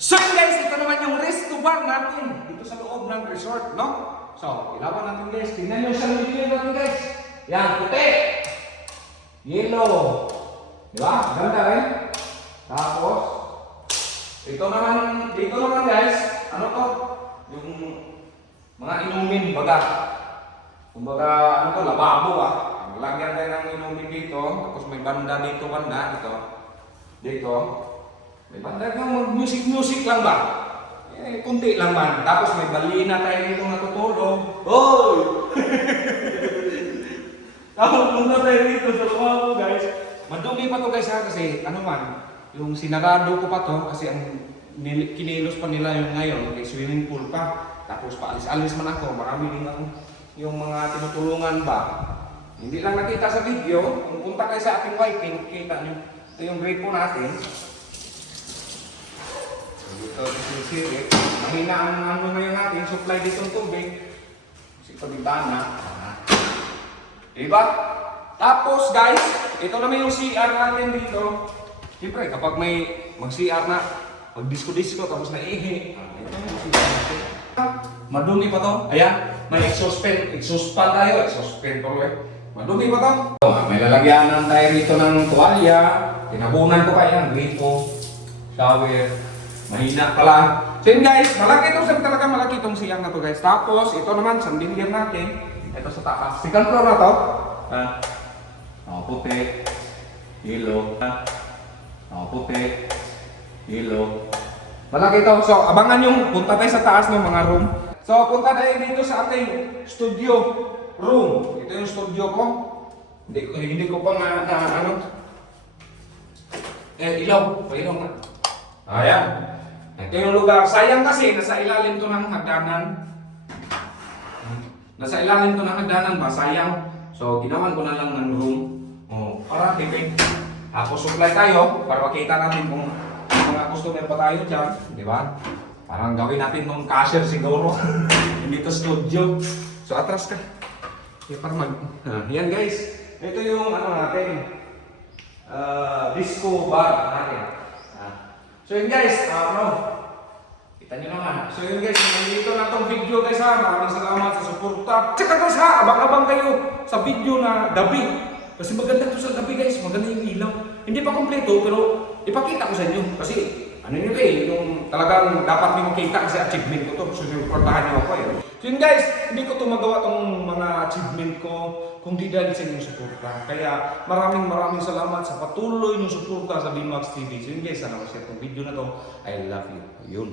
So guys, ito naman yung resto bar natin dito sa loob ng resort, no? So, ilawan natin guys. Tingnan nyo sa video natin guys. Yan, puti. Yellow. Diba? Ganda rin. Tapos, ito naman guys, ano to? Yung mga inumin, baga. Kumbaga, ano to, lababo ah. Lagyan tayo ng inumin dito. Tapos may banda dito, banda. Dito. May banda yung music lang ba? Eh, kunti lang man. Tapos may balina tayo dito natutulog. Hoy! Tapos punta tayo dito sa lumabo guys. Madumi pa to guys ha, kasi ano man, yung sinarado ko pa to kasi ang kinilos pa nila yung ngayon, kay swimming pool pa. Tapos paalis-alis man ako, marami din ako yung mga tinutulungan ba. Hindi lang nakita sa video, kung punta kayo sa ating wifi, nakikita nyo. Ito yung gripo natin. Dito sisirit. Mahina ang ano ngayon natin, supply dito ng tubig. Kasi pagibana. Diba? Tapos guys, ito naman yung CR natin dito. Siyempre, kapag may mag-CR na, mag-disco-disco, tapos naihi. Ito yung CR natin. Madumi pa to. Ayan, may exhaust fan tayo. Exhaust fan to eh. Madumi pa to. May lalagyanan tayo dito ng tuwalya. Tinabunan ko pa yan. Gripo, shower. Mahina pala. So yun guys, malaki itong siyang na to guys. Tapos, ito naman, sandingger natin. Ito sa taas. Second floor na to. Puti. Yellow. Puti. Yellow. Malaki ito. So, abangan yung punta tayo sa taas ng mga room. So, punta tayo dito sa ating studio room. Ito yung studio ko. Hindi ko pa ano. Ilaw. Ilaw na. Ayan. Ito yung lugar. Sayang kasi, nasa ilalim to ng hagdanan. Nasa ilalim to ng hagdanan ba? Sayang. So, ginawan ko na lang ng room. Para tipid. Tapos supply tayo para makita natin kung mga customer pa tayo dyan. Di ba? Parang gawin natin nung cashier siguro. Hindi to studio. So, atras ka. Yan guys. Ito yung ano natin. Disco bar natin. So yun guys, kita nyo naman. So yun guys, nandito na itong video guys ha. Maraming salamat sa suporta. Tsaka guys ha, abang-abang kayo sa video na gabi. Kasi maganda ito sa gabi guys, maganda yung ilaw. Hindi pa kompleto pero ipakita ko sa inyo. Kasi ano yun yung talagang dapat nyo makita kasi achievement ko to. So suportahan nyo ako eh. So yun guys, hindi ko ito magawa itong mga achievement ko kung di dahil sa inyong suporta. Kaya maraming salamat sa patuloy nyo suporta sa BMAX TV. So yun guys, sana ma-share itong video na to. I love you. Yun.